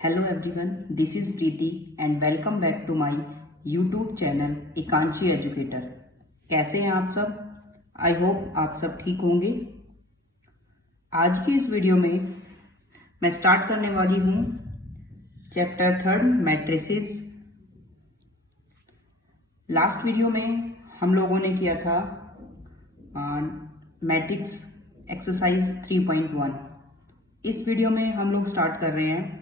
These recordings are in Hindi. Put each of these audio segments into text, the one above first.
Hello everyone, this is Preeti and welcome back to my YouTube channel Ekanshi educator. कैसे हैं आप सब? आई होप आप सब ठीक होंगे। आज की इस वीडियो में मैं स्टार्ट करने वाली हूँ चैप्टर 3 मैट्रिसेस। लास्ट वीडियो में हम लोगों ने किया था मैट्रिक्स एक्सरसाइज 3.1। इस वीडियो में हम लोग स्टार्ट कर रहे हैं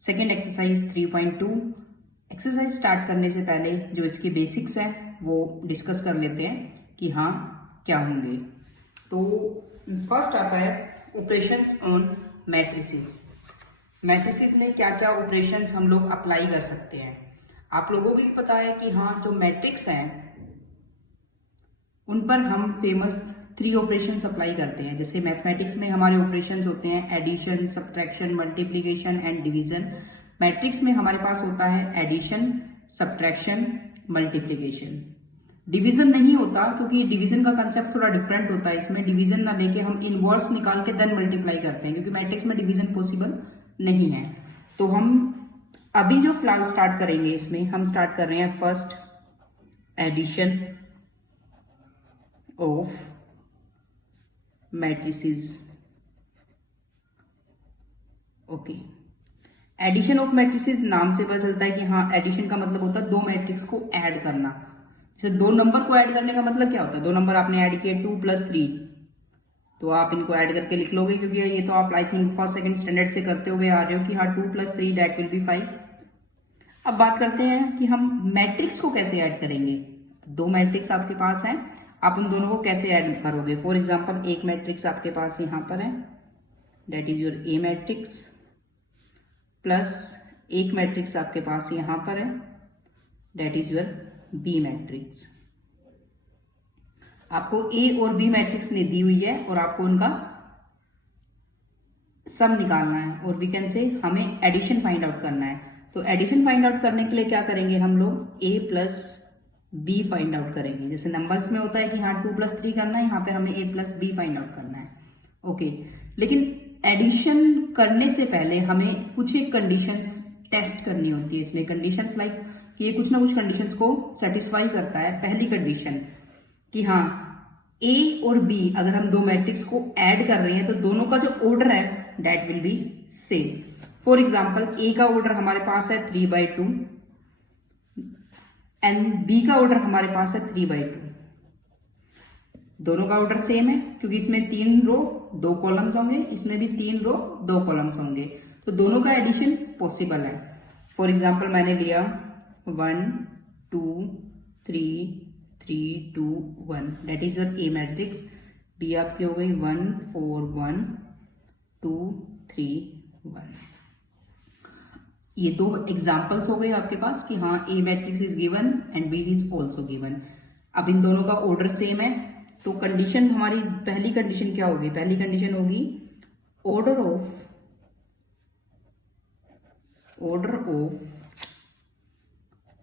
सेकेंड एक्सरसाइज 3.2। एक्सरसाइज स्टार्ट करने से पहले जो इसके बेसिक्स हैं वो डिस्कस कर लेते हैं कि हाँ क्या होंगे। तो फर्स्ट आता है ऑपरेशंस ऑन मैट्रिसेस। मैट्रिसेस में क्या क्या ऑपरेशंस हम लोग अप्लाई कर सकते हैं। आप लोगों को भी पता है कि हाँ जो मैट्रिक्स हैं उन पर हम फेमस 3 ऑपरेशंस अप्लाई करते हैं। जैसे मैथमेटिक्स में हमारे ऑपरेशंस होते हैं addition, subtraction, multiplication and division. Matrix में हमारे पास होता है एडिशन, सब्ट्रैक्शन, मल्टीप्लिकेशन। डिवीजन नहीं होता क्योंकि डिवीजन का कंसेप्ट थोड़ा डिफरेंट होता है। इसमें डिवीजन ना लेके हम इनवर्स निकाल के देन मल्टीप्लाई करते हैं क्योंकि मैट्रिक्स में डिवीजन पॉसिबल नहीं है। तो हम अभी जो फिलहाल स्टार्ट करेंगे इसमें हम स्टार्ट कर रहे हैं first addition of matrices. Okay, addition of matrices नाम से पता चलता है कि हाँ एडिशन का मतलब होता है दो मैट्रिक्स को ऐड करना। जैसे दो नंबर को ऐड करने का मतलब क्या होता है, दो नंबर आपने ऐड किए 2 + 3, तो आप इनको ऐड करके लिख लोगे क्योंकि ये तो आप I think first second standard से करते हुए आ रहे हो कि हाँ 2 + 3 दैट विल बी 5। अब बात करते हैं कि हम मैट्रिक्स को कैसे ऐड करेंगे। दो मैट्रिक्स आपके पास हैं, आप उन दोनों को कैसे ऐड करोगे। फॉर एग्जांपल एक मैट्रिक्स आपके पास यहाँ पर है that is your A matrix, plus एक मैट्रिक्स आपके पास यहाँ पर है that is your B matrix. आपको ए और बी मैट्रिक्स ने दी हुई है और आपको उनका सम निकालना है और वी कैन से हमें एडिशन फाइंड आउट करना है। तो एडिशन फाइंड आउट करने के लिए क्या करेंगे हम लोग, ए प्लस बी फाइंड आउट करेंगे। जैसे नंबर्स में होता है कि हाँ 2 + 3 करना है, यहाँ पे हमें a + b फाइंड आउट करना है। ओके, लेकिन एडिशन करने से पहले हमें कुछ एक कंडीशंस टेस्ट करनी होती है। इसमें कंडीशंस लाइक कि ये कुछ ना कुछ कंडीशंस को सेटिस्फाई करता है। पहली कंडीशन कि हाँ a और b अगर हम दो मैट्रिक्स को ऐड कर रहे हैं तो दोनों का जो ऑर्डर है that will B same. For example a का ऑर्डर हमारे पास है 3/2 एंड बी का ऑर्डर हमारे पास है 3/2। दोनों का ऑर्डर सेम है क्योंकि इसमें 3 रो 2 कॉलम्स होंगे, इसमें भी 3 रो 2 कॉलम्स होंगे, तो दोनों का एडिशन पॉसिबल है। फॉर एग्जांपल मैंने लिया 1 2 3 3 2 1 that is your A matrix. B आपकी हो गई 1 4 1 2 3 1। ये दो एग्जाम्पल्स हो गए आपके पास कि हाँ A matrix is given and B is also given. अब इन दोनों का ऑर्डर सेम है तो कंडीशन हमारी पहली कंडीशन क्या होगी, पहली कंडीशन होगी order of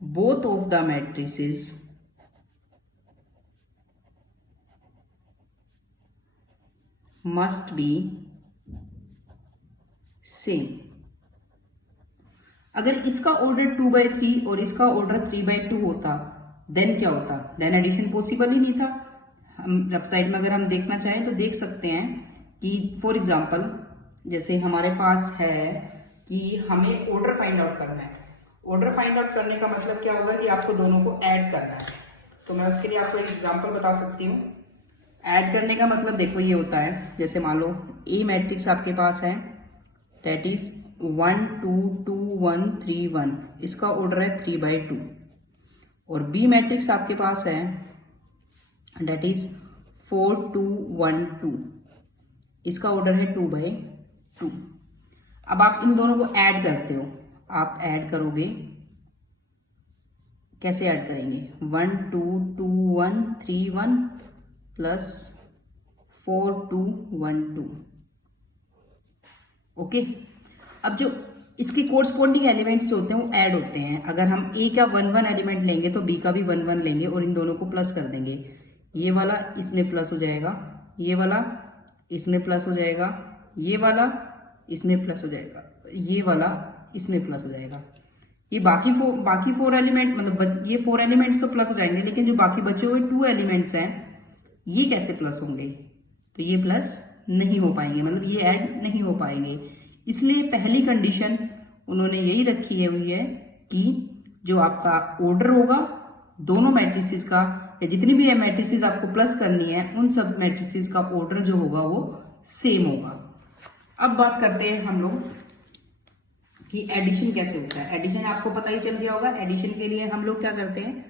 both of the matrices must be same. अगर इसका ऑर्डर 2/3 और इसका ऑर्डर 3/2 होता देन क्या होता, देन एडिशन पॉसिबल ही नहीं था। हम लेफ्ट साइड में अगर हम देखना चाहें तो देख सकते हैं कि फॉर एग्जांपल जैसे हमारे पास है कि हमें ऑर्डर फाइंड आउट करना है। ऑर्डर फाइंड आउट करने का मतलब क्या होगा कि आपको दोनों को ऐड करना है। तो मैं उसके लिए आपको एक एग्जाम्पल बता सकती हूँ। ऐड करने का मतलब देखो ये होता है, जैसे मान लो ए मैट्रिक्स आपके पास है दैट इज 1 2 2 1 3 1, इसका ऑर्डर है 3/2 और बी मैट्रिक्स आपके पास है दैट इज 4 2 1 2, इसका ऑर्डर है 2/2। अब आप इन दोनों को ऐड करते हो, आप ऐड करोगे, कैसे ऐड करेंगे, 1 2 2 1 3 1 प्लस 4 2 1 2। ओके, अब जो इसके कोरस्पॉन्डिंग एलिमेंट्स होते हैं वो ऐड होते हैं। अगर हम ए का 1 1 एलिमेंट लेंगे तो बी का भी 1 1 लेंगे और इन दोनों को प्लस कर देंगे। ये वाला इसमें प्लस हो जाएगा, ये वाला इसमें प्लस हो जाएगा, ये वाला इसमें प्लस हो जाएगा, ये वाला इसमें प्लस हो जाएगा। ये बाकी फोर एलिमेंट मतलब ये 4 एलिमेंट्स तो प्लस हो जाएंगे, लेकिन जो बाकी बचे हुए 2 एलिमेंट्स हैं ये कैसे प्लस होंगे? तो ये प्लस नहीं हो पाएंगे, मतलब ये ऐड नहीं हो पाएंगे। इसलिए पहली कंडीशन उन्होंने यही रखी हुई है कि जो आपका ऑर्डर होगा दोनों मैट्रिसेस का, या जितनी भी मैट्रिसेस आपको प्लस करनी है उन सब मैट्रिसेस का ऑर्डर जो होगा वो सेम होगा। अब बात करते हैं हम लोग कि एडिशन कैसे होता है। एडिशन आपको पता ही चल गया होगा। एडिशन के लिए हम लोग क्या करते हैं,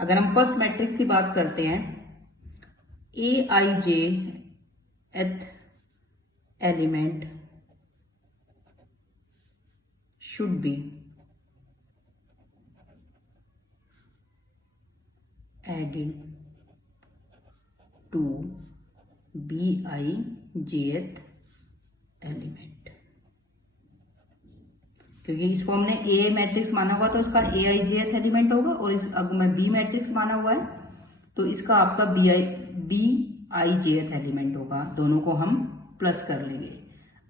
अगर हम फर्स्ट मैट्रिक्स की बात करते हैं, aij th element should be added to bijth element. क्योंकि इसको हमने ए मैट्रिक्स माना हुआ तो इसका aijth एलिमेंट होगा, और इस अगर मैं बी मैट्रिक्स माना हुआ है तो इसका आपका bijth एलिमेंट होगा। दोनों को हम प्लस कर लेंगे।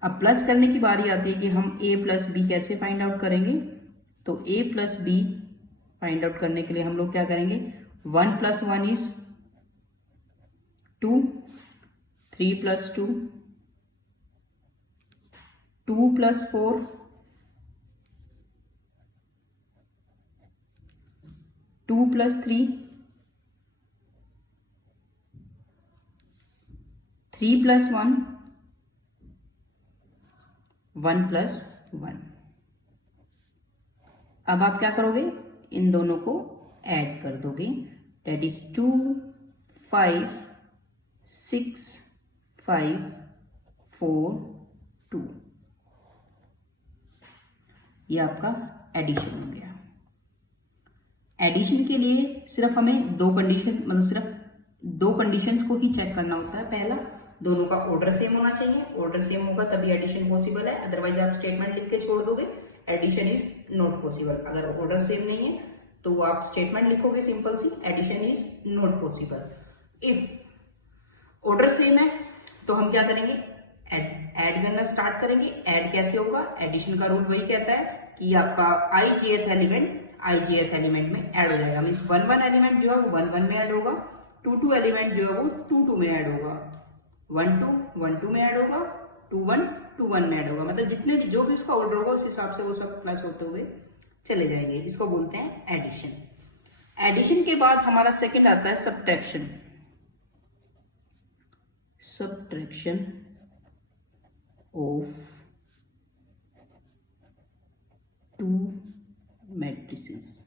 अब प्लस करने की बारी आती है कि हम a प्लस बी कैसे फाइंड आउट करेंगे। तो a plus B find out करने के लिए हम लोग क्या करेंगे, 1 + 1 is 2, 3 + 2, 2 + 4, 2 + 3, 3 + 1, 1 + 1। अब आप क्या करोगे, इन दोनों को ऐड कर दोगे। That is 2 5 6 5 4 2। ये आपका एडिशन हो गया। एडिशन के लिए सिर्फ हमें दो कंडीशंस को ही चेक करना होता है। पहला, दोनों का ऑर्डर सेम होना चाहिए। ऑर्डर सेम होगा तभी एडिशन पॉसिबल है, अदरवाइज आप स्टेटमेंट लिख के छोड़ दोगे, एडिशन इज नॉट पॉसिबल। अगर ऑर्डर सेम नहीं है तो आप स्टेटमेंट लिखोगे सिंपल सी, addition is not possible. If order same है तो हम क्या करेंगे, ऐड करना स्टार्ट करेंगे। ऐड कैसे होगा, एडिशन का रूल वही कहता है कि आपका ijth एलिमेंट में ऐड हो जाएगा। मीन्स 1 एलिमेंट जो है वो 1 में ऐड होगा, 2 एलिमेंट जो है वो 2 में ऐड होगा, 1 2 में ऐड होगा, 2 1 में ऐड होगा। मतलब जितने जो भी उसका ऑर्डर होगा उस हिसाब से वो सब प्लस होते हुए चले जाएंगे। इसको बोलते हैं एडिशन। एडिशन के बाद हमारा सेकंड आता है subtraction. Subtraction of 2 matrices.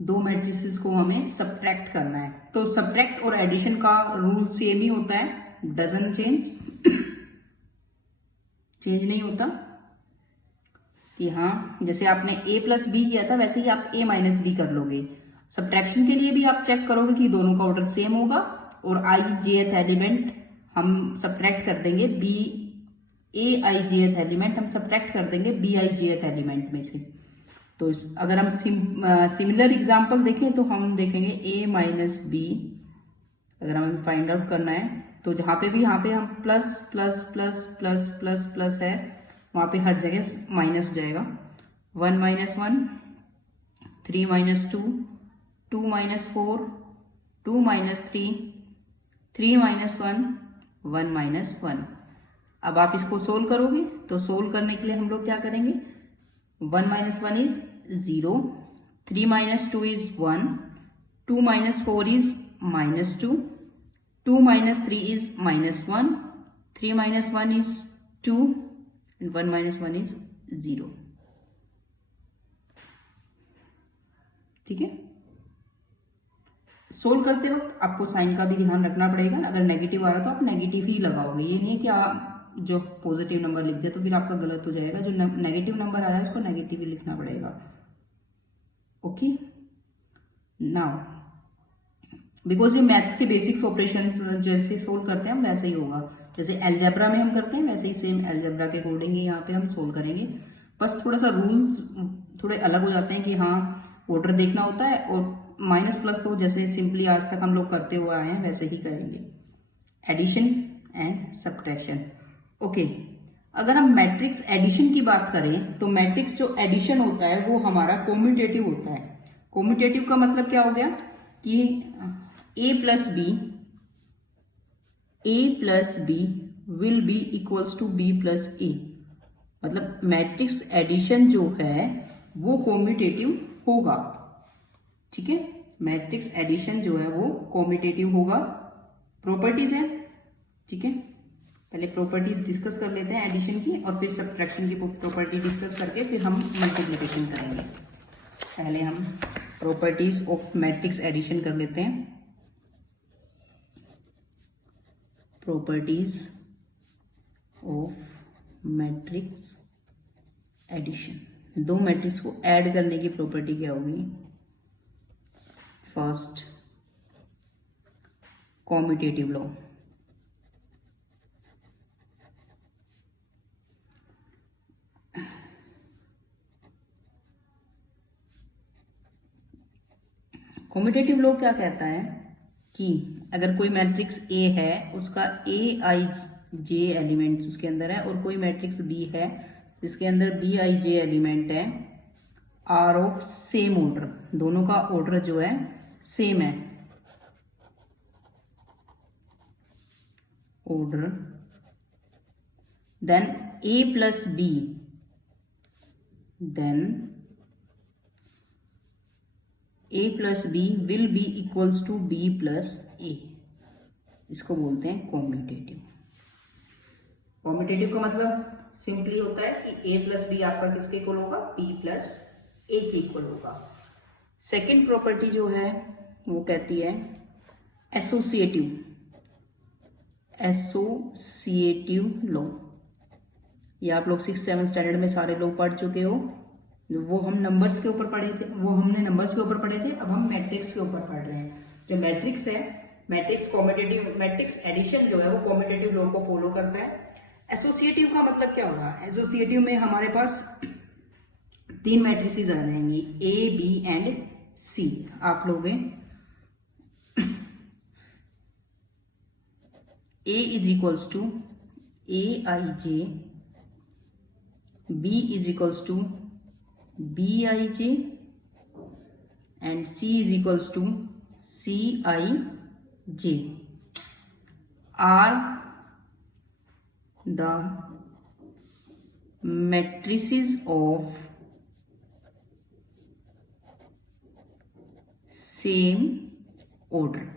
2 matrices को हमें सब्ट्रैक्ट करना है। तो सब्ट्रैक्ट और एडिशन का रूल सेम ही होता है, डजंट चेंज नहीं होता। यहाँ जैसे आपने a + b किया था वैसे ही आप a - b कर लोगे। सब्ट्रैक्शन के लिए भी आप चेक करोगे कि दोनों का ऑर्डर सेम होगा, और ijth एलिमेंट हम सब्ट्रैक्ट कर देंगे aijth एलिमेंट हम सब्ट्रैक्ट कर देंगे bijth एलिमेंट में से। तो अगर हम सिमिलर एग्जांपल देखें तो हम देखेंगे a - b। अगर हमें फाइंड आउट करना है तो जहाँ पे हम plus plus plus plus plus plus है वहाँ पे हर जगह माइनस हो जाएगा। 1 - 1, 3 - 2, 2 - 4, 2 - 3, 3 - 1, 1 - 1। अब आप इसको सोल्व करोगे तो सोल्व करने के लिए हम लोग क्या करेंगे, 1 - 1 is 0, 3 - 2 is 1, 2 - 4 is -2, 2 - 3 is -1, 3 - 1 is 2, and 1 - 1 is 0। ठीक है। सोल्व करते वक्त आपको साइन का भी ध्यान रखना पड़ेगा। अगर नेगेटिव आ रहा तो आप नेगेटिव ही लगाओगे। ये नहीं है कि आप जो पॉजिटिव नंबर लिख दे तो फिर आपका गलत हो जाएगा। जो नेगेटिव नंबर आया है उसको नेगेटिव ही लिखना पड़ेगा। ओके, नाउ बिकॉज ये मैथ के बेसिक्स ऑपरेशन जैसे सोल्व करते हैं हम वैसे ही होगा, जैसे अलजेब्रा में हम करते हैं वैसे ही सेम अलजेब्रा के अकॉर्डिंग ही यहाँ पे हम सोल्व करेंगे। बस थोड़ा सा रूल्स थोड़े अलग हो जाते हैं कि हाँ ऑर्डर देखना होता है, और माइनस प्लस तो जैसे सिंपली आज तक हम लोग करते हुए आए हैं वैसे ही करेंगे। Addition and subtraction. ओके, अगर हम मैट्रिक्स एडिशन की बात करें तो मैट्रिक्स जो एडिशन होता है वो हमारा कॉम्यूटेटिव होता है। कॉम्यूटेटिव का मतलब क्या हो गया कि A plus B will be equals to B plus A, मतलब मैट्रिक्स एडिशन जो है वो कॉम्यूटेटिव होगा। ठीक है, मैट्रिक्स एडिशन जो है वो कॉम्यूटेटिव होगा। प्रॉपर्टीज है, ठीक है, पहले प्रॉपर्टीज डिस्कस कर लेते हैं एडिशन की और फिर सब्ट्रैक्शन की प्रॉपर्टी डिस्कस करके फिर हम मल्टीप्लिकेशन करेंगे। पहले हम प्रॉपर्टीज ऑफ मैट्रिक्स एडिशन कर लेते हैं। प्रॉपर्टीज ऑफ मैट्रिक्स एडिशन, दो मैट्रिक्स को ऐड करने की प्रॉपर्टी क्या होगी? First, commutative law. Commutative law क्या कहता है कि अगर कोई मैट्रिक्स ए है उसका ए आई जे एलिमेंट्स उसके अंदर है और कोई मैट्रिक्स बी है जिसके अंदर बी आई जे एलिमेंट है, आर ऑफ सेम ऑर्डर, दोनों का ऑर्डर जो है सेम है, order, then A plus B, then A plus B will be equals to B plus A, इसको बोलते हैं कॉम्यूटेटिव। कॉम्यूटेटिव का मतलब सिंपली होता है कि ए प्लस बी आपका किसके इक्वल होगा? बी प्लस ए के इक्वल होगा। सेकेंड प्रॉपर्टी जो है वो कहती है एसोसिएटिव लॉ। ये आप लोग 6-7 स्टैंडर्ड में सारे लोग पढ़ चुके हो। वो हम नंबर्स के ऊपर पढ़े थे, अब हम मैट्रिक्स के ऊपर पढ़ रहे हैं। जो मैट्रिक्स है, मैट्रिक्स एडिशन जो है वो कॉम्यूटेटिव लॉ को फॉलो करता है। एसोसिएटिव का मतलब क्या होगा? एसोसिएटिव में हमारे पास 3 मैट्रिसेस आ जाएंगी, ए बी एंड सी। आप लोग A is equals to A I J, B is equals to B I J and C is equals to C I J are the matrices of same order.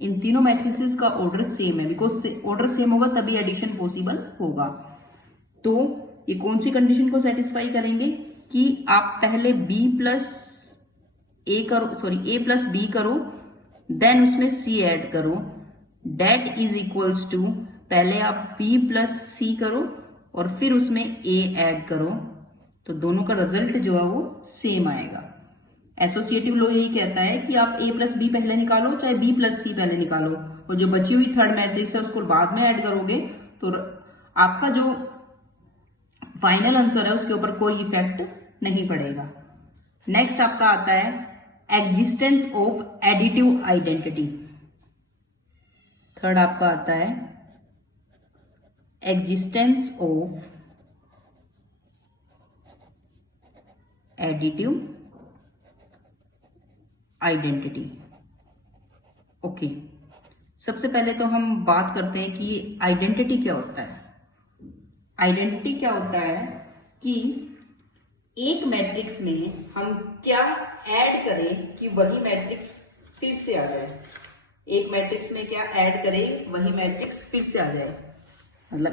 इन तीनों मैट्रिसेस का ऑर्डर सेम है, बिकॉज ऑर्डर सेम होगा तभी एडिशन पॉसिबल होगा। तो ये कौन सी कंडीशन को सेटिस्फाई करेंगे कि आप पहले b प्लस ए करो, सॉरी a प्लस बी करो, देन उसमें c ऐड करो, डेट इज इक्वल्स टू पहले आप b प्लस सी करो और फिर उसमें a ऐड करो, तो दोनों का रिजल्ट जो है वो सेम आएगा। एसोसिएटिव लॉ यही कहता है कि आप a प्लस बी पहले निकालो चाहे b प्लस सी पहले निकालो और जो बची हुई थर्ड मैट्रिक्स है उसको बाद में ऐड करोगे तो आपका जो फाइनल आंसर है उसके ऊपर कोई इफेक्ट नहीं पड़ेगा। नेक्स्ट आपका आता है existence of additive identity. Third आपका आता है existence of additive identity. Okay, सबसे पहले तो हम बात करते हैं कि आइडेंटिटी क्या होता है। आइडेंटिटी क्या होता है कि एक मैट्रिक्स में हम क्या ऐड करें कि वही मैट्रिक्स फिर से आ जाए। एक मैट्रिक्स में क्या ऐड करें वही मैट्रिक्स फिर से आ जाए। मतलब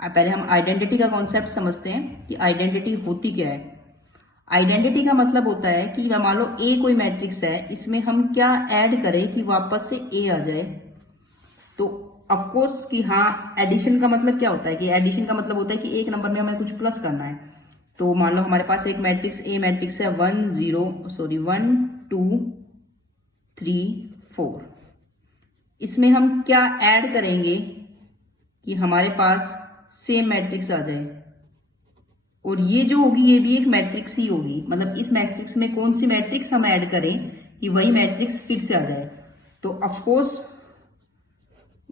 पहले हम आइडेंटिटी का कॉन्सेप्ट समझते हैं कि आइडेंटिटी होती क्या है। आइडेंटिटी का मतलब होता है कि मान लो ए कोई मैट्रिक्स है, इसमें हम क्या ऐड करें कि वापस से ए आ जाए। तो ऑफ कोर्स कि हाँ, एडिशन का मतलब क्या होता है कि एडिशन का मतलब होता है कि एक नंबर में हमें कुछ प्लस करना है। तो मान लो हमारे पास एक मैट्रिक्स ए मैट्रिक्स है 1 2 3 4। इसमें हम क्या ऐड करेंगे कि हमारे पास सेम मैट्रिक्स आ जाए, और ये जो होगी ये भी एक मैट्रिक्स ही होगी। मतलब इस मैट्रिक्स में कौन सी मैट्रिक्स हम ऐड करें कि वही मैट्रिक्स फिर से आ जाए। तो ऑफ कोर्स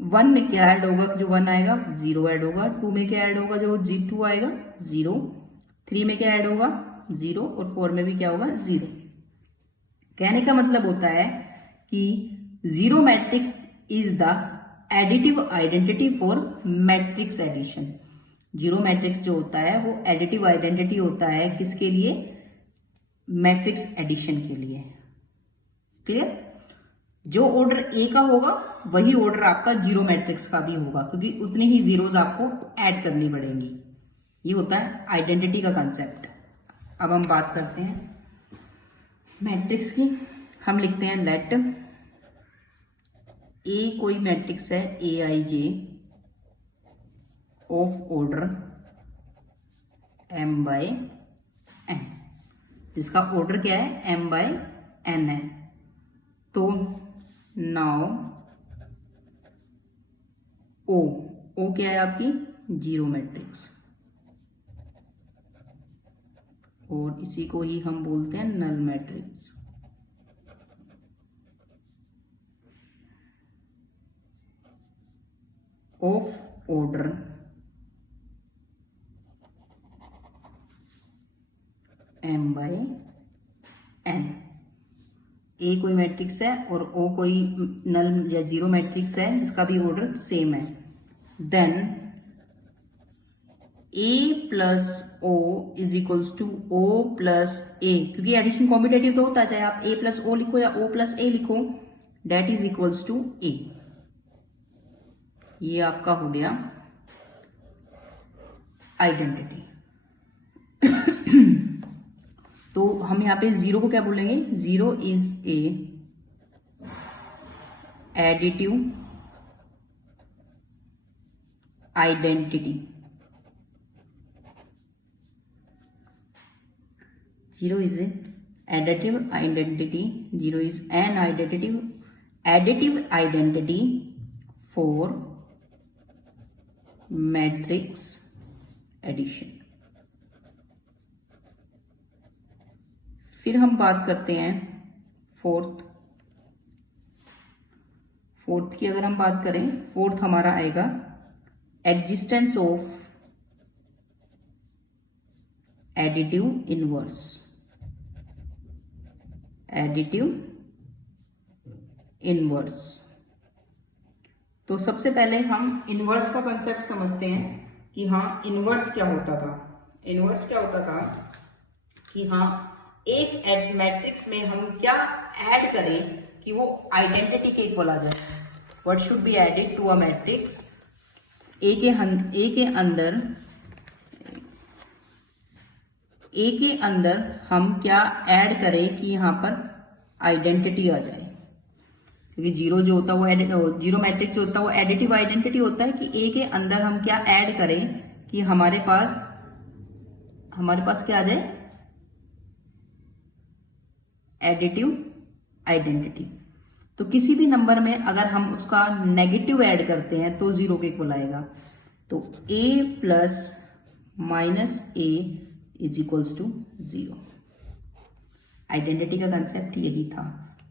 1 में क्या ऐड होगा, जो 1 आएगा 0 ऐड होगा, 2 में क्या ऐड होगा, जो G2 आएगा 0, 3 में क्या ऐड होगा 0 और 4 में भी क्या होगा 0। कहने का मतलब होता है कि zero matrix is the additive identity for matrix addition. Zero matrix जो होता है वो एडिटिव आइडेंटिटी होता है किसके लिए, मैट्रिक्स एडिशन के लिए। क्लियर? जो ऑर्डर ए का होगा वही ऑर्डर आपका जीरो मैट्रिक्स का भी होगा, क्योंकि उतनी ही जीरोज आपको ऐड करनी पड़ेंगी। ये होता है आइडेंटिटी का कंसेप्ट। अब हम बात करते हैं मैट्रिक्स की। हम लिखते हैं लेट ए कोई मैट्रिक्स है AIJ ऑफ ऑर्डर m/n, जिसका ऑर्डर क्या है m/n है। तो नाउ ओ क्या है आपकी जीरो मैट्रिक्स, और इसी को ही हम बोलते हैं null matrix. Of order m/n। A कोई मैट्रिक्स है और ओ कोई नल या जीरो मैट्रिक्स है जिसका भी ऑर्डर सेम है। Then A plus O is equals to O plus A, क्योंकि एडिशन कॉम्पिटेटिव तो होता है, चाहे आप A प्लस ओ लिखो या O प्लस ए लिखो, that is equals to A। ये आपका हो गया आइडेंटिटी। तो हम यहाँ पे जीरो को क्या बोलेंगे, zero is a additive identity. Zero is a additive identity, zero is an additive identity for matrix addition। फिर हम बात करते हैं फोर्थ की। अगर हम बात करें फोर्थ, हमारा आएगा existence of additive inverse. Additive inverse, तो सबसे पहले हम इनवर्स का कंसेप्ट समझते हैं कि हाँ इनवर्स क्या होता था। इनवर्स क्या होता था कि हाँ एक मैट्रिक्स में हम क्या ऐड करें कि वो आइडेंटिटी के इक्वल आ जाए। What should be added to a matrix, A के अंदर हम क्या ऐड करें कि यहाँ पर आइडेंटिटी आ जाए। क्योंकि जीरो जो होता है वो जीरो मैट्रिक्स जो होता है वो एडिटिव आइडेंटिटी होता है कि ए के अंदर हम क्या ऐड करें कि हमारे पास क्या आ जाए, एडिटिव आइडेंटिटी। तो किसी भी नंबर में अगर हम उसका नेगेटिव ऐड करते हैं तो जीरो के इक्वल आएगा। तो a plus minus A is equals to zero. Identity का कंसेप्ट यही था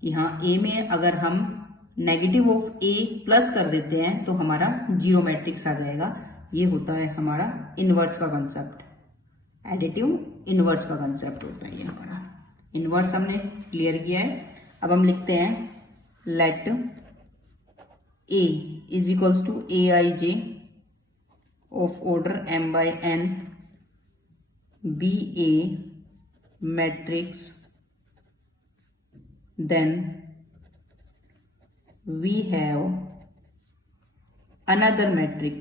कि हाँ ए में अगर हम नेगेटिव ऑफ ए प्लस कर देते हैं तो हमारा जीरो मैट्रिक्स आ जाएगा। ये होता है हमारा इनवर्स का कंसेप्ट, एडिटिव इनवर्स का कंसेप्ट होता है ये हमारा। इनवर्स हमने क्लियर किया है। अब हम लिखते हैं let A is equals to AIJ of order m/n be a matrix, then we have another matrix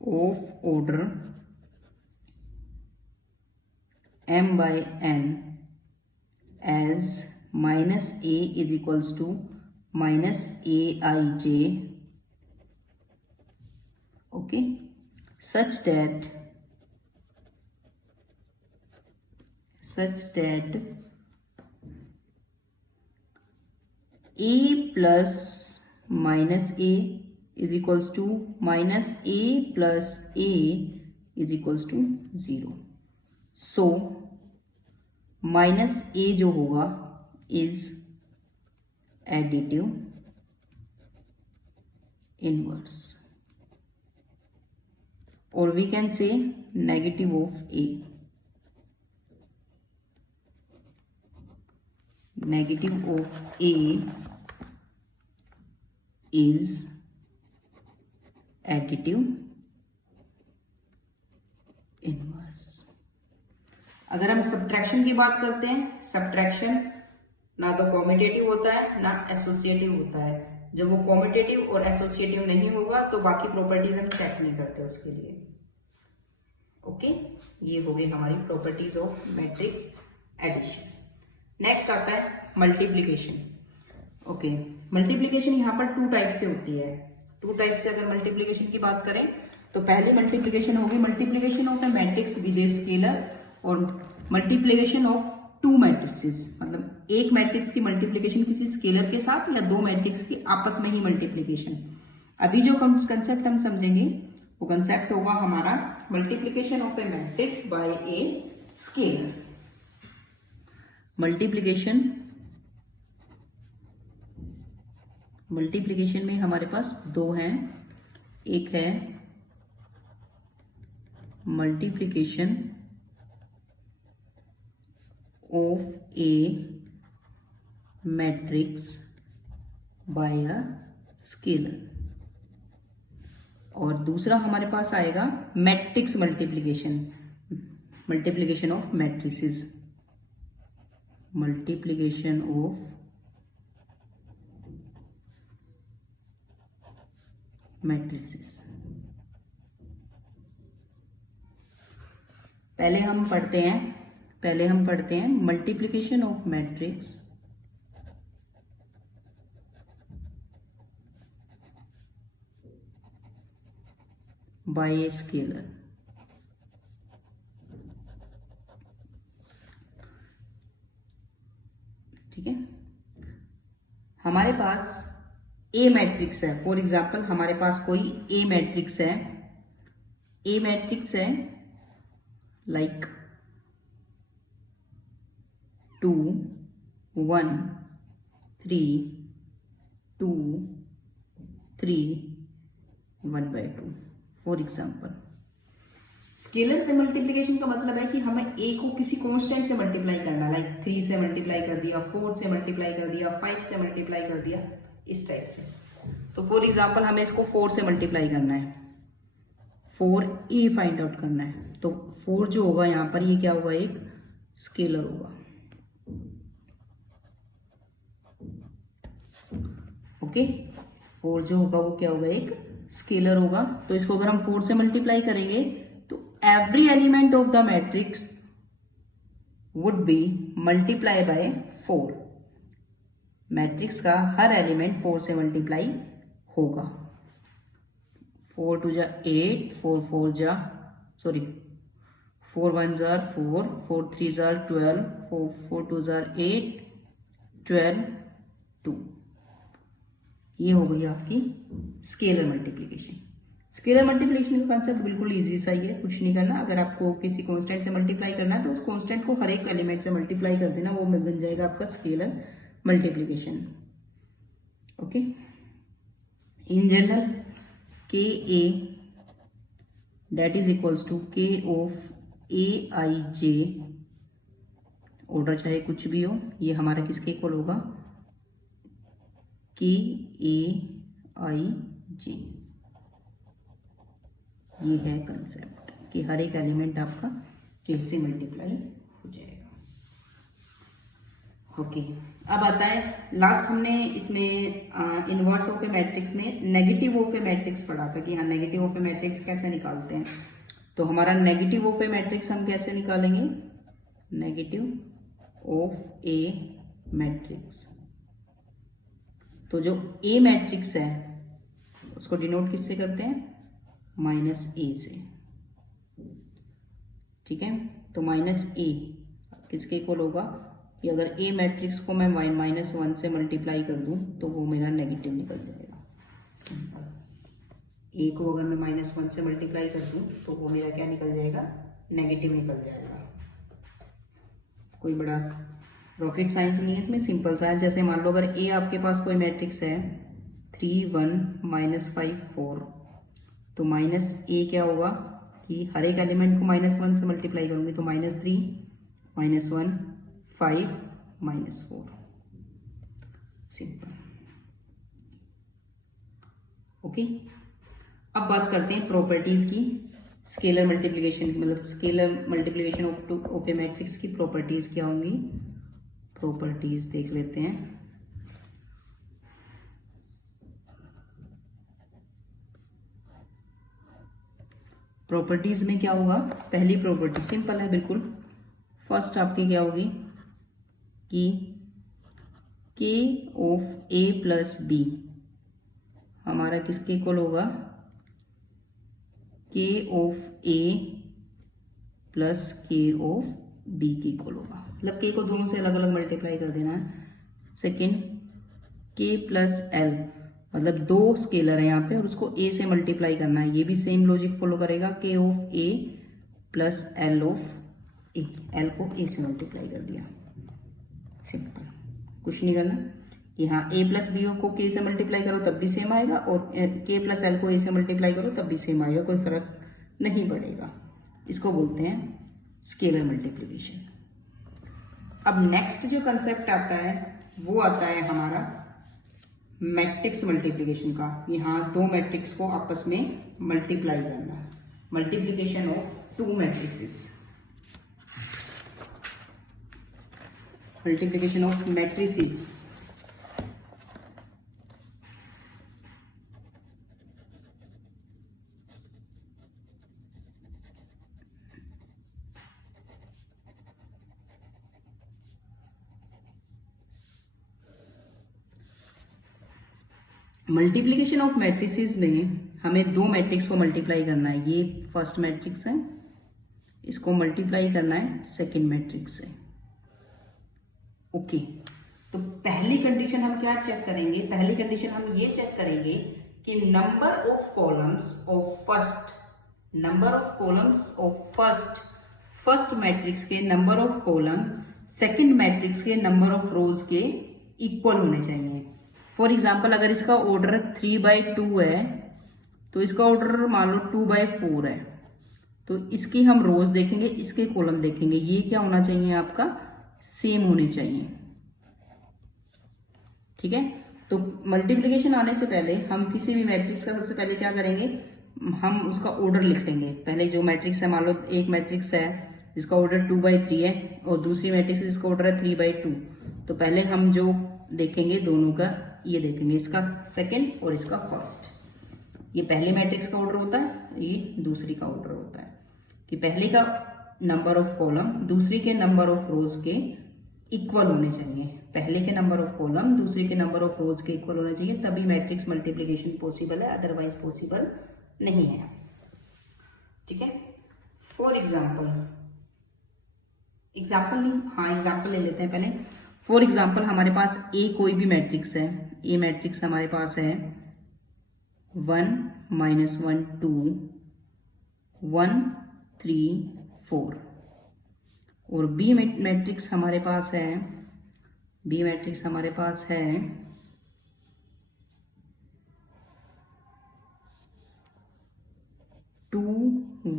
of order m/n as minus a is equals to minus AIJ, okay, such that a plus minus a is equals to minus a plus a is equals to 0। so minus a जो होगा इज एडिटिव इनवर्स, और we can say negative of A, negative of A is additive inverse. अगर हम सब्ट्रैक्शन की बात करते हैं, सब्ट्रैक्शन ना तो कॉम्यूटेटिव होता है ना एसोसिएटिव होता है। जब वो कॉम्यूटेटिव और एसोसिएटिव नहीं होगा तो बाकी प्रॉपर्टीज हम चेक नहीं करते उसके लिए। ओके, ये हो गई हमारी properties of matrix addition. Next आता है मल्टीप्लीकेशन। ओके, मल्टीप्लीकेशन यहाँ पर टू टाइप से होती है। टू टाइप से अगर मल्टीप्लीकेशन की बात करें तो पहली मल्टीप्लीकेशन होगी multiplication of A matrix with a scalar, और मल्टीप्लीकेशन ऑफ टू मैट्रिक्सेस, मतलब एक मैट्रिक्स की मल्टीप्लीकेशन किसी स्केलर के साथ या दो मैट्रिक्स की आपस में ही मल्टीप्लीकेशन। अभी जो कंसेप्ट हम समझेंगे वो कंसेप्ट होगा हमारा multiplication of A matrix bye a scalar. Multiplication में हमारे पास दो हैं, एक है multiplication of A matrix bye a scalar, और दूसरा हमारे पास आएगा matrix multiplication, multiplication of matrices, multiplication of matrices. पहले हम पढ़ते हैं multiplication of matrix bye a scalar. ठीक है, हमारे पास ए मैट्रिक्स है। फॉर एग्जाम्पल हमारे पास कोई ए मैट्रिक्स है लाइक 2 1 3 2 3 1/2। फॉर एग्जाम्पल स्केलर से मल्टीप्लीकेशन का मतलब है कि हमें ए को किसी कांस्टेंट से मल्टीप्लाई करना, लाइक 3 से मल्टीप्लाई कर दिया, 4 से मल्टीप्लाई कर दिया, 5 से मल्टीप्लाई कर दिया, इस टाइप से। तो फॉर एग्जाम्पल हमें इसको 4 से मल्टीप्लाई करना है, 4a फाइंड आउट करना है। तो 4 जो होगा यहाँ पर ये क्या होगा, एक स्केलर होगा। ओके, 4 जो होगा वो क्या होगा, एक स्केलर होगा। तो इसको अगर हम 4 से मल्टीप्लाई करेंगे तो every element of the matrix would be multiply by 4। Matrix का हर एलिमेंट 4 से मल्टीप्लाई होगा। 4 2 जा 8, 4 4 जा 4 1 जा 4, 4 3 जा 12, 4 2 जा 8, 12 2। ये हो गई आपकी स्केलर मल्टीप्लिकेशन। स्केलर मल्टीप्लिकेशन का कंसेप्ट बिल्कुल इजी सा ही है, कुछ नहीं करना। अगर आपको किसी कांस्टेंट से मल्टीप्लाई करना है तो उस कांस्टेंट को हर एक एलिमेंट से मल्टीप्लाई कर देना, वो बन जाएगा आपका scalar multiplication. Okay, in general के ए दैट इज इक्वल्स टू के of A I J, order चाहे कुछ भी हो, ये हमारा किसके इक्वल होगा, के ए आई जे। ये है कंसेप्ट कि हर एक एलिमेंट आपका के से मल्टीप्लाई हो जाएगा। ओके, अब आता है लास्ट, हमने इसमें इनवर्स ऑफ ए मैट्रिक्स में नेगेटिव ऑफ ए मैट्रिक्स पढ़ा था कि हाँ नेगेटिव ऑफ ए मैट्रिक्स कैसे निकालते हैं। तो हमारा नेगेटिव ऑफ ए मैट्रिक्स हम कैसे निकालेंगे, नेगेटिव ऑफ ए मैट्रिक्स। तो जो ए मैट्रिक्स है उसको डिनोट किससे करते हैं, माइनस ए से। ठीक है, तो माइनस ए किसके इक्वल होगा कि अगर ए मैट्रिक्स को मैं -1 से मल्टीप्लाई कर दूं तो वो मेरा नेगेटिव निकल जाएगा। सिंपल, ए को अगर मैं -1 से मल्टीप्लाई कर दूं तो वो मेरा क्या निकल जाएगा, नेगेटिव निकल जाएगा। कोई बड़ा रॉकेट साइंस नहीं है इसमें, सिंपल सा है। जैसे मान लो अगर ए आपके पास कोई मैट्रिक्स है 3 1 -5 4, तो माइनस ए क्या होगा कि हर एक एलिमेंट को -1 से मल्टीप्लाई करूंगी तो -3 -1 5 -4, सिंपल। ओके, अब बात करते हैं प्रॉपर्टीज की। स्केलर मल्टीप्लिकेशन मतलब scalar multiplication of A matrix की प्रॉपर्टीज क्या होंगी, प्रॉपर्टीज देख लेते हैं। प्रॉपर्टीज में क्या होगा, पहली प्रॉपर्टी सिंपल है बिल्कुल, फर्स्ट आपकी क्या होगी कि k of a plus B हमारा किसके इक्वल होगा, k of a plus k of b के इक्वल होगा। मतलब k को दोनों से अलग अलग मल्टीप्लाई कर देना है। सेकेंड k प्लस l मतलब दो स्केलर है यहाँ पे और उसको a से मल्टीप्लाई करना है, ये भी सेम लॉजिक फॉलो करेगा। k of a plus l of a, l को a से मल्टीप्लाई कर दिया, सिंपल, कुछ नहीं करना। कि हाँ a प्लस बी को k से मल्टीप्लाई करो तब भी सेम आएगा और k प्लस l को a से मल्टीप्लाई करो तब भी सेम आएगा, कोई फर्क नहीं पड़ेगा। इसको बोलते हैं स्केलर मल्टीप्लिकेशन। अब नेक्स्ट जो कंसेप्ट आता है वो आता है हमारा मैट्रिक्स मल्टीप्लिकेशन का। यहाँ दो मैट्रिक्स को आपस में मल्टीप्लाई करना, multiplication of two matrices, multiplication of matrices. Multiplication of matrices में हमें दो मैट्रिक्स को मल्टीप्लाई करना है। ये फर्स्ट मैट्रिक्स है, इसको मल्टीप्लाई करना है सेकंड मैट्रिक्स से। ओके, तो पहली कंडीशन हम क्या चेक करेंगे, पहली कंडीशन हम ये चेक करेंगे कि number of columns of first, number of columns of first matrix के number of column second matrix के नंबर ऑफ रोज के इक्वल होने चाहिए। फॉर एग्जाम्पल अगर इसका ऑर्डर 3/2 है तो इसका ऑर्डर मान लो 2/4 है, तो इसकी हम रोज देखेंगे, इसके कॉलम देखेंगे, ये क्या होना चाहिए आपका, सेम होने चाहिए। ठीक है, तो मल्टीप्लिकेशन आने से पहले हम किसी भी मैट्रिक्स का सबसे पहले क्या करेंगे, हम उसका ऑर्डर लिख लेंगे। पहले जो मैट्रिक्स है, मान लो एक मैट्रिक्स है जिसका ऑर्डर 2/3 है और दूसरी मैट्रिक्स है जिसका ऑर्डर है 3/2, तो पहले हम जो देखेंगे दोनों का, ये देखेंगे इसका सेकंड और इसका फर्स्ट। ये पहले मैट्रिक्स का ऑर्डर होता है, ये दूसरी का ऑर्डर होता है कि पहले का नंबर ऑफ कॉलम दूसरी के नंबर ऑफ रोज के इक्वल होने चाहिए। पहले के नंबर ऑफ कॉलम दूसरे के नंबर ऑफ रोज के इक्वल होने चाहिए, तभी मैट्रिक्स मल्टीप्लिकेशन पॉसिबल है, अदरवाइज पॉसिबल नहीं है। ठीक है, फॉर एग्जाम्पल नहीं, हाँ एग्जाम्पल ले लेते हैं पहले। फॉर एग्जाम्पल हमारे पास ए कोई भी मैट्रिक्स है, ए मैट्रिक्स हमारे पास है 1 -1 2 1 3 4 और बी मैट्रिक्स हमारे पास है, बी मैट्रिक्स हमारे पास है 2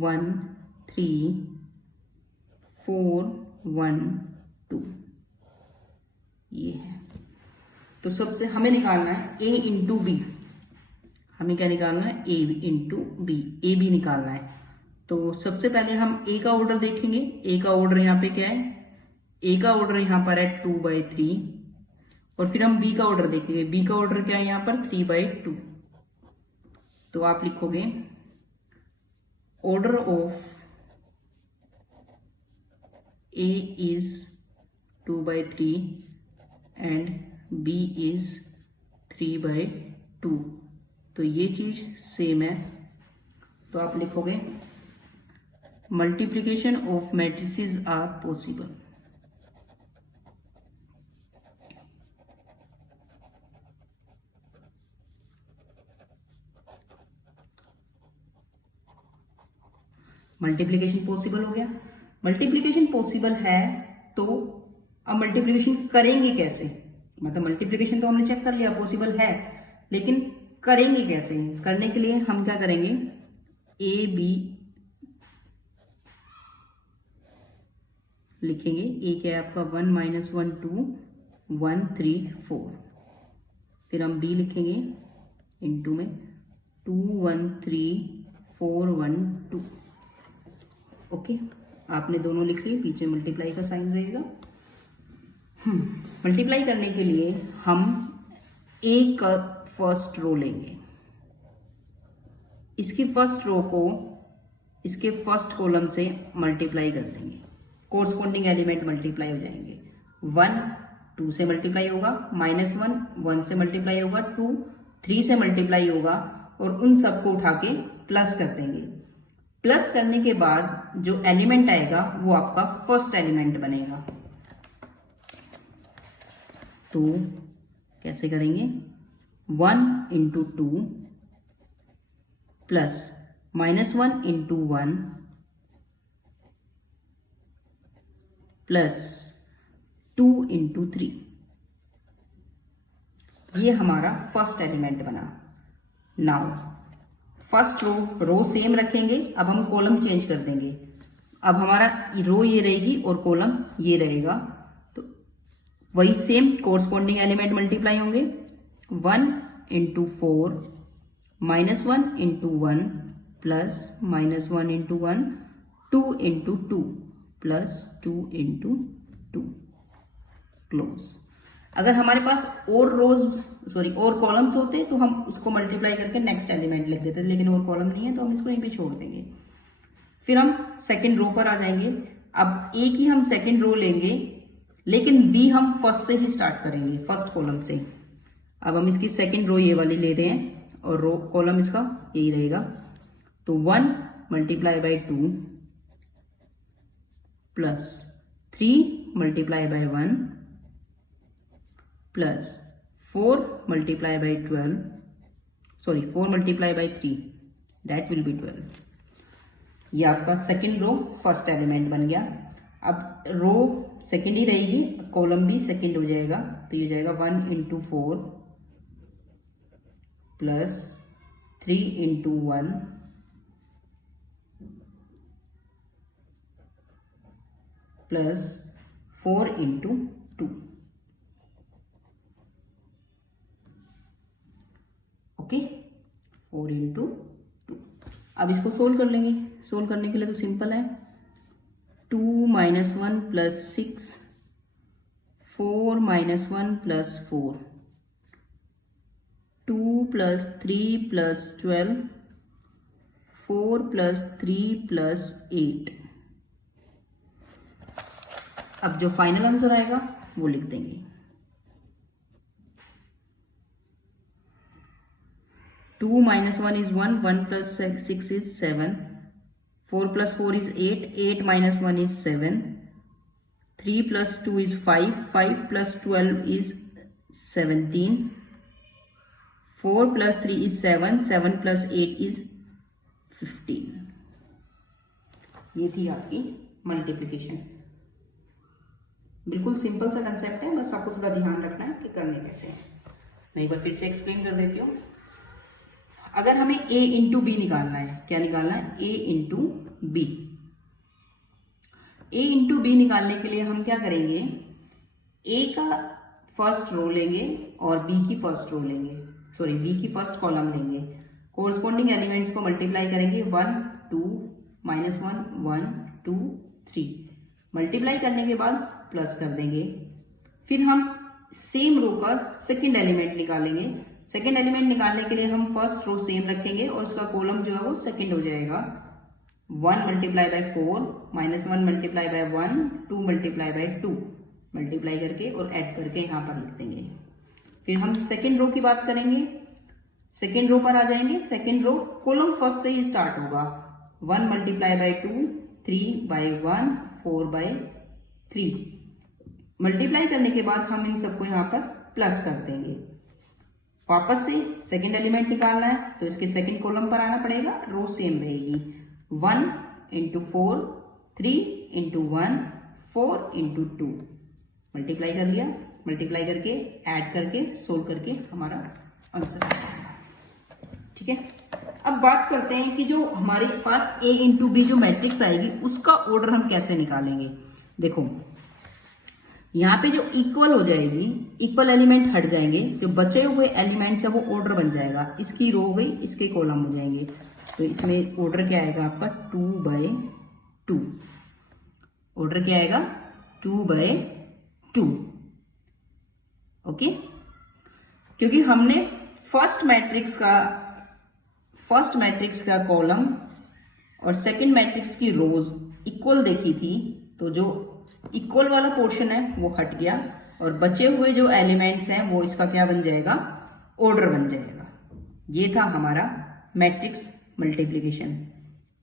1 3 4 1 2, ये है। तो सबसे हमें निकालना है a इंटू बी, हमें क्या निकालना है, a into B, A B निकालना है। तो सबसे पहले हम a का ऑर्डर देखेंगे। a का ऑर्डर यहाँ पे क्या है, a का ऑर्डर यहाँ पर है 2/3 और फिर हम b का ऑर्डर देखेंगे। b का ऑर्डर क्या है यहाँ पर 3/2। तो आप लिखोगे order of a is 2/3 and b is 3/2, तो ये चीज सेम है। तो आप लिखोगे multiplication of matrices are possible. Multiplication possible हो गया। मल्टीप्लिकेशन पॉसिबल है तो अब मल्टीप्लिकेशन करेंगे कैसे, मतलब मल्टीप्लिकेशन तो हमने चेक कर लिया पॉसिबल है, लेकिन करेंगे कैसे? करने के लिए हम क्या करेंगे, ए बी लिखेंगे। ए क्या है आपका 1 -1 2 1 3 4। फिर हम बी लिखेंगे इनटू में 2 1 3 4 1 2। ओके, आपने दोनों लिख लिए, पीछे मल्टीप्लाई का साइन रहेगा। मल्टीप्लाई करने के लिए हम ए का फर्स्ट रो लेंगे, इसकी फर्स्ट रो को इसके फर्स्ट कॉलम से मल्टीप्लाई कर देंगे, कोरस्पॉन्डिंग एलिमेंट मल्टीप्लाई हो जाएंगे। 1 2 से मल्टीप्लाई होगा, -1 1 से मल्टीप्लाई होगा, 2 3 से मल्टीप्लाई होगा, और उन सबको उठा के प्लस कर देंगे। प्लस करने के बाद जो एलिमेंट आएगा वो आपका फर्स्ट एलिमेंट बनेगा। तो कैसे करेंगे, 1 × 2 प्लस -1 × 1 प्लस 2 × 3। ये हमारा फर्स्ट एलिमेंट बना। नाउ फर्स्ट रो सेम रखेंगे, अब हम कॉलम चेंज कर देंगे। अब हमारा रो ये रहेगी और कॉलम ये रहेगा, तो वही सेम कोरस्पॉन्डिंग एलिमेंट मल्टीप्लाई होंगे। 1 × 4 -1 × 1 प्लस -1 × 1 2 × 2 प्लस 2 × 2 क्लोज। अगर हमारे पास और कॉलम्स होते तो हम उसको मल्टीप्लाई करके नेक्स्ट एलिमेंट लिख देते, लेकिन और कॉलम नहीं है तो हम इसको यहीं पे छोड़ देंगे। फिर हम सेकंड रो पर आ जाएंगे। अब ए की हम सेकंड रो लेंगे, लेकिन बी हम फर्स्ट से ही स्टार्ट करेंगे, फर्स्ट कॉलम से। अब हम इसकी सेकंड रो ये वाली ले रहे हैं और रो कॉलम इसका यही रहेगा। तो 1 × 2 plus 3 × 1 plus 4 × 12, sorry 4 × 3, that will B 12। ये आपका सेकंड रो फर्स्ट एलिमेंट बन गया। अब रो सेकंड ही रहेगी, कॉलम भी सेकंड हो जाएगा, तो ये हो जाएगा 1 × 4 प्लस 3 × 1 प्लस 4 × 2। ओके, 4 × 2। अब इसको सोल्व कर लेंगे। सोल्व करने के लिए तो सिंपल है, 2 - 1 plus 6 4 - 1 plus 4 2 plus 3 plus 12 4 plus 3 plus 8। अब जो फाइनल आंसर आएगा वो लिख देंगे। 2 - 1 is 1, 1 plus 6 is 7, 4 plus 4 is 8, 8 - 1 is 7, 3 plus 2 is 5, 5 plus 12 is 17, 4 plus 3 is 7, 7 plus 8 is 15। ये थी आपकी मल्टीप्लिकेशन। बिल्कुल सिंपल सा कंसेप्ट है, बस आपको थोड़ा ध्यान रखना है कि करने कैसे है। मैं एक बार फिर से एक्सप्लेन कर देती हूँ। अगर हमें a × b निकालना है, क्या निकालना है, a × b। a × b निकालने के लिए हम क्या करेंगे, a का फर्स्ट रो लेंगे और b की फर्स्ट रो लेंगे, सॉरी b की फर्स्ट कॉलम लेंगे। कोरस्पॉन्डिंग एलिमेंट्स को मल्टीप्लाई करेंगे, 1 2 -1 1 2 3। मल्टीप्लाई करने के बाद प्लस कर देंगे। फिर हम सेम रो का सेकंड एलिमेंट निकालेंगे। सेकंड एलिमेंट निकालने के लिए हम फर्स्ट रो सेम रखेंगे और उसका कॉलम जो है वो सेकंड हो जाएगा। 1 × 4 -1 × 1 2 × 2 मल्टीप्लाई करके और ऐड करके यहाँ पर लिख देंगे। फिर हम सेकंड रो की बात करेंगे। सेकंड रो पर आ जाएंगे। सेकंड रो कॉलम फर्स्ट से ही स्टार्ट होगा। 1 × 2 3/1 4/3। मल्टीप्लाई करने के बाद हम इन सबको यहाँ पर प्लस कर देंगे। वापस से सेकंड एलिमेंट निकालना है तो इसके सेकंड कॉलम पर आना पड़ेगा, रो सेम रहेगी। 1 × 4 3 × 1 4 × 2 मल्टीप्लाई कर लिया, मल्टीप्लाई करके ऐड करके सोल्व करके हमारा आंसर। ठीक है, अब बात करते हैं कि जो हमारे पास a इंटू बी जो मैट्रिक्स आएगी उसका ऑर्डर हम कैसे निकालेंगे। देखो यहाँ पे जो इक्वल हो जाएगी, इक्वल एलिमेंट हट जाएंगे, जो बचे हुए एलिमेंट है वो ऑर्डर बन जाएगा, इसकी रो हो गई, इसके कॉलम हो जाएंगे। तो इसमें ऑर्डर क्या आएगा आपका 2/2। ऑर्डर क्या आएगा 2/2। ओके, क्योंकि हमने फर्स्ट मैट्रिक्स का कॉलम और सेकंड मैट्रिक्स की रोज इक्वल देखी थी, तो जो इक्वल वाला पोर्शन है वो हट गया और बचे हुए जो एलिमेंट्स हैं वो इसका क्या बन जाएगा, ऑर्डर बन जाएगा। ये था हमारा मैट्रिक्स मल्टीप्लिकेशन।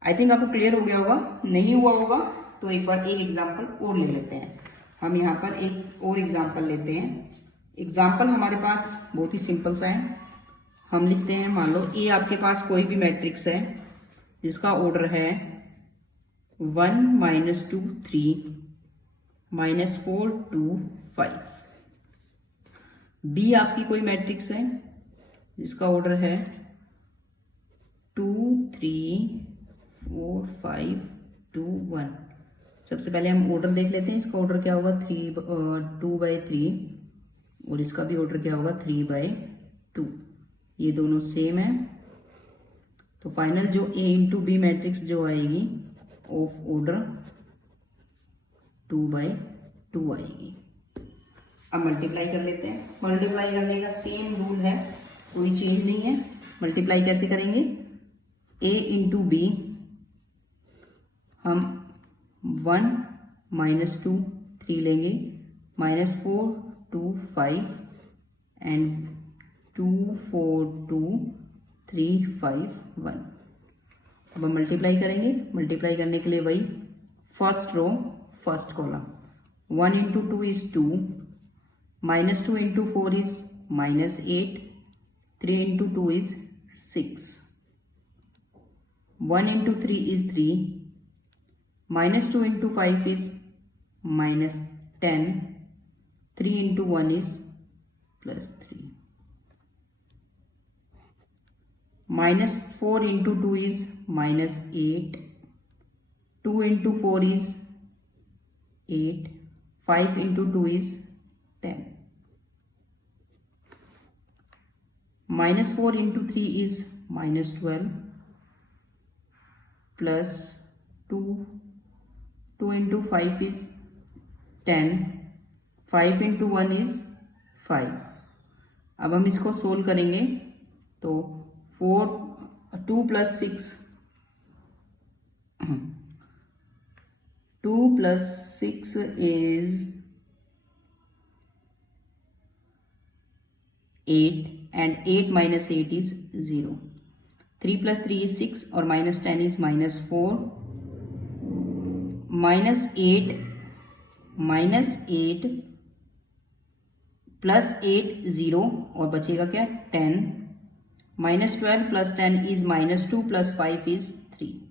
आई थिंक आपको क्लियर हो गया होगा, नहीं हुआ होगा तो एक बार एक एग्जांपल और ले लेते हैं। हम यहाँ पर एक और एग्जांपल लेते हैं। एग्जांपल हमारे पास बहुत ही सिंपल सा है। हम लिखते हैं, मान लो ये आपके पास कोई भी मैट्रिक्स है जिसका ऑर्डर है 1 - 2 3 -4 2 5। बी आपकी कोई मैट्रिक्स है जिसका ऑर्डर है 2 3 4 5 2 1। सबसे पहले हम ऑर्डर देख लेते हैं, इसका ऑर्डर क्या होगा 2/3 और इसका भी ऑर्डर क्या होगा 3/2। ये दोनों सेम है, तो फाइनल जो a इंटू बी मैट्रिक्स जो आएगी ऑफ ऑर्डर 2/2 आएगी। अब मल्टीप्लाई कर लेते हैं। मल्टीप्लाई करने का सेम रूल है, कोई चेंज नहीं है। मल्टीप्लाई कैसे करेंगे, a इंटू बी हम 1 - 2 3 लेंगे, -4 2 5 एंड 2 4 2 3 5 1। अब हम मल्टीप्लाई करेंगे। मल्टीप्लाई करने के लिए वही first row first column, 1 into 2 is 2, -2 into 4 is -8, 3 into 2 is 6, 1 into 3 is 3, -2 into 5 is -10, 3 into 1 is +3, -4 into 2 is -8, 2 into 4 is 8, 5 into 2 is 10, -4 into 3 is -12, plus 2 into 5 is 10, 5 into 1 is 5। अब हम इसको सोल्व करेंगे तो 2 + 6 2 + 6 is 8 and 8 - 8 is 0, 3 + 3 is 6 और -10 is -4, -8 plus 8 0 और बचेगा क्या 10, -12 + 10 is -2 + 5 is 3।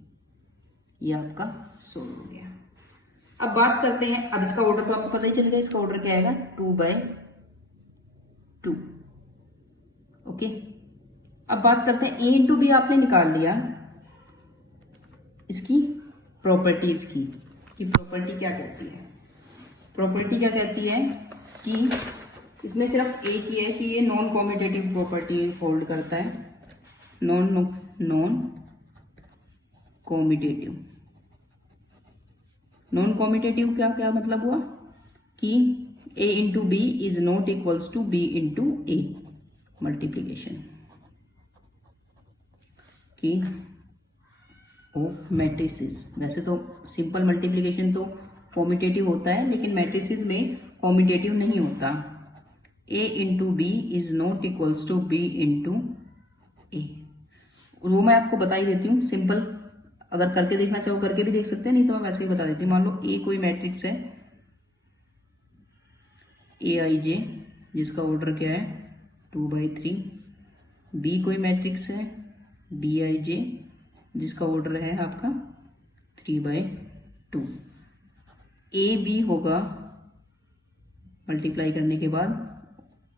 ये आपका सोल्व हो गया। अब बात करते हैं, अब इसका ऑर्डर तो आपको पता ही चल गया, इसका ऑर्डर क्या आएगा 2/2। ओके, अब बात करते हैं a इंटू बी आपने निकाल लिया, इसकी प्रॉपर्टीज की कि प्रॉपर्टी क्या कहती है। प्रॉपर्टी क्या कहती है कि इसमें सिर्फ एक ही है कि ये नॉन कॉम्यूटेटिव प्रॉपर्टी होल्ड करता है। नॉन कॉम्यूटेटिव क्या क्या मतलब हुआ कि a into B is not equals to b into A multiplication की ऑफ मैट्रिसेस। वैसे तो सिंपल मल्टीप्लीकेशन तो कॉम्यूटेटिव होता है, लेकिन मैट्रिसेस में कॉम्यूटेटिव नहीं होता। a into B is not equals to b into A. वो मैं आपको बता ही देती हूँ, सिंपल अगर करके देखना चाहो करके भी देख सकते हैं, नहीं तो मैं वैसे ही बता देती हूँ। मान लो ए कोई मैट्रिक्स है aij जिसका ऑर्डर क्या है 2/3, बी कोई मैट्रिक्स है bij जिसका ऑर्डर है आपका 3/2, ए बी होगा मल्टीप्लाई करने के बाद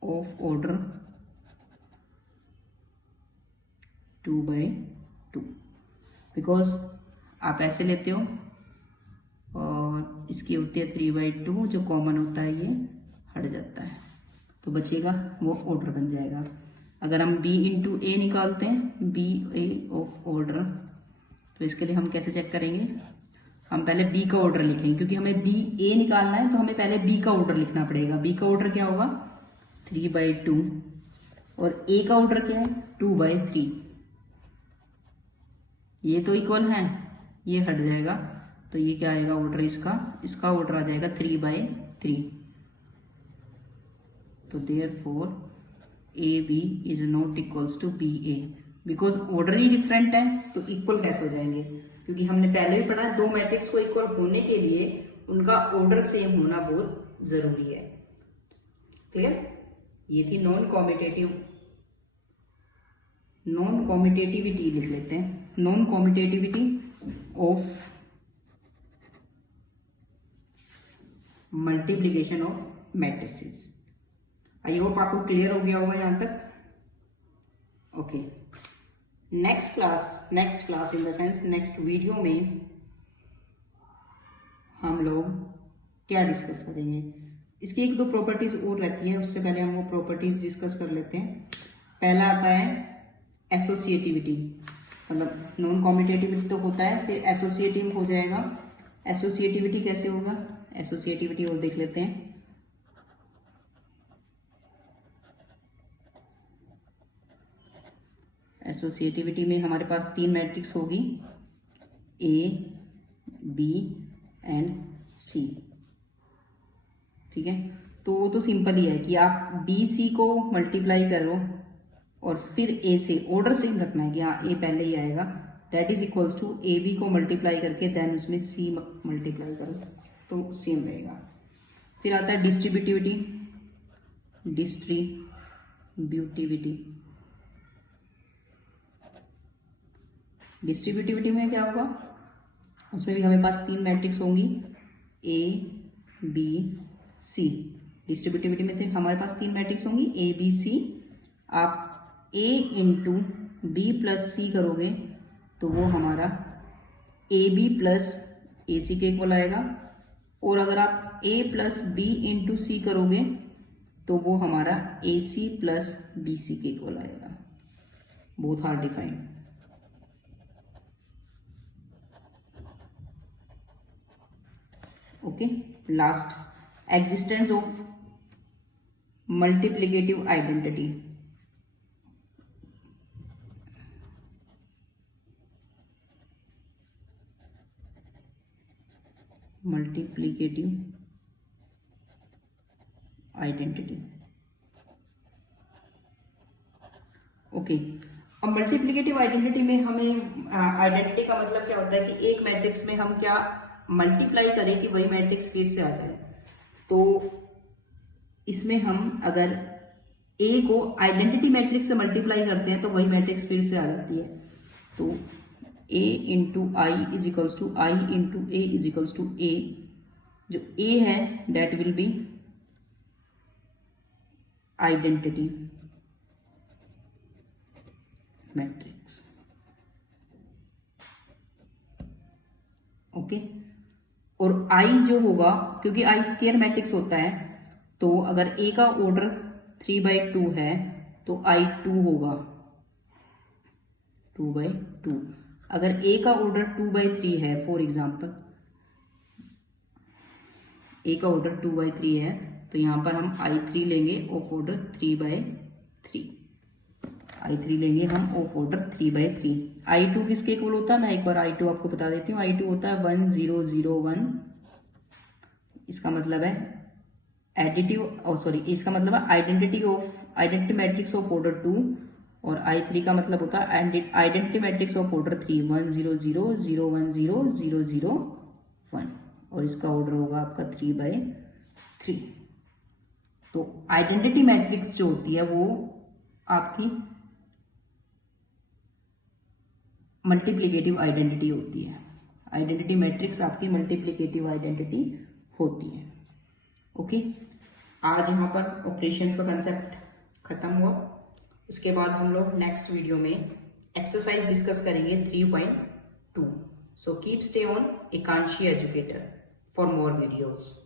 ऑफ ऑर्डर 2/2, बिकॉज आप ऐसे लेते हो और इसकी होती है 3/2, जो कॉमन होता है ये हट जाता है, तो बचेगा वो ऑर्डर बन जाएगा। अगर हम b इंटू ए निकालते हैं, बी ए ऑफ ऑर्डर, तो इसके लिए हम कैसे चेक करेंगे, हम पहले b का ऑर्डर लिखेंगे, क्योंकि हमें b a निकालना है तो हमें पहले b का ऑर्डर लिखना पड़ेगा। b का ऑर्डर क्या होगा 3/2 और a का ऑर्डर क्या है 2/3, ये तो इक्वल है, ये हट जाएगा, तो ये क्या आएगा ऑर्डर इसका ऑर्डर आ जाएगा 3/3। तो therefore AB is not equals to BA, because order ही डिफरेंट है, तो इक्वल कैसे हो जाएंगे, क्योंकि हमने पहले भी पढ़ा है दो मैट्रिक्स को इक्वल होने के लिए उनका ऑर्डर सेम होना बहुत जरूरी है। क्लियर, ये थी नॉन कॉम्यूटेटिविटी लिख लेते हैं, non कॉम्यूटेटिविटी of multiplication of matrices. I hope आपको क्लियर हो गया होगा यहां तक। Okay, next class in the sense next video में हम लोग क्या डिस्कस करेंगे, इसकी एक दो प्रॉपर्टीज और रहती है, उससे पहले हम वो प्रॉपर्टीज डिस्कस कर लेते हैं। पहला आता है एसोसिएटिविटी, मतलब नॉन कॉम्यूटेटिविटी तो होता है, फिर एसोसिएटिव हो जाएगा। एसोसिएटिविटी कैसे होगा, एसोसिएटिविटी और देख लेते हैं। एसोसिएटिविटी में हमारे पास तीन मैट्रिक्स होगी, A, B एंड C, ठीक है। तो वो तो सिंपल ही है कि आप BC को मल्टीप्लाई करो और फिर A से, ऑर्डर सेम रखना है कि हाँ A पहले ही आएगा, that is equals to AB को मल्टीप्लाई करके देन उसमें C मल्टीप्लाई करो, तो सेम रहेगा। फिर आता है डिस्ट्रीब्यूटिविटी डिस्ट्रीब्यूटिविटी में क्या होगा, उसमें भी हमारे पास तीन मैट्रिक्स होंगी A, B, C। डिस्ट्रीब्यूटिविटी में तो हमारे पास तीन मैट्रिक्स होंगी A, B, C। आप A into B plus C करोगे तो वो हमारा AB प्लस AC के इक्वल आएगा, और अगर आप A plus B into C करोगे तो वो हमारा AC प्लस BC के इक्वल आएगा। Both are defined. Okay, last, existence of multiplicative identity. Multiplicative identity, okay. अब मल्टीप्लिकेटिव आइडेंटिटी में हमें आइडेंटिटी का मतलब क्या होता है कि एक मैट्रिक्स में हम क्या मल्टीप्लाई करें कि वही मैट्रिक्स फिर से आ जाए। तो इसमें हम अगर A को आइडेंटिटी मैट्रिक्स से मल्टीप्लाई करते हैं तो वही मैट्रिक्स फिर से आ जाती है। तो A into I is equals to I into A is equals to A, जो A है that will be identity matrix. Okay, और I जो होगा, क्योंकि I स्क्वायर मैट्रिक्स होता है, तो अगर A का ऑर्डर 3/2 है तो I 2 होगा 2/2। अगर A का ऑर्डर 2/3 है, फॉर एग्जाम्पल A का ऑर्डर 2/3 है, तो यहां पर हम I3 लेंगे ऑफ ऑर्डर 3/3, I3 लेंगे हम ऑफ ऑर्डर 3/3। I2 किसके इक्वल होता है, मैं एक बार I2 आपको बता देती हूँ। I2 होता है 1 0 0 1, इसका मतलब है इसका मतलब है आइडेंटिटी मैट्रिक्स ऑफ ऑर्डर 2, और I3 का मतलब होता है आइडेंटिटी मैट्रिक्स ऑफ ऑर्डर 3 1 0 0 0 1 0 0 0 1, और इसका ऑर्डर होगा आपका 3/3। तो आइडेंटिटी मैट्रिक्स जो होती है वो आपकी मल्टीप्लिकेटिव आइडेंटिटी होती है। आइडेंटिटी मैट्रिक्स आपकी मल्टीप्लिकेटिव आइडेंटिटी होती है। ओके, आज यहाँ पर ऑपरेशंस का कंसेप्ट खत्म हुआ। उसके बाद हम लोग नेक्स्ट वीडियो में एक्सरसाइज डिस्कस करेंगे 3.2। So keep stay on Ekanshi educator for more videos.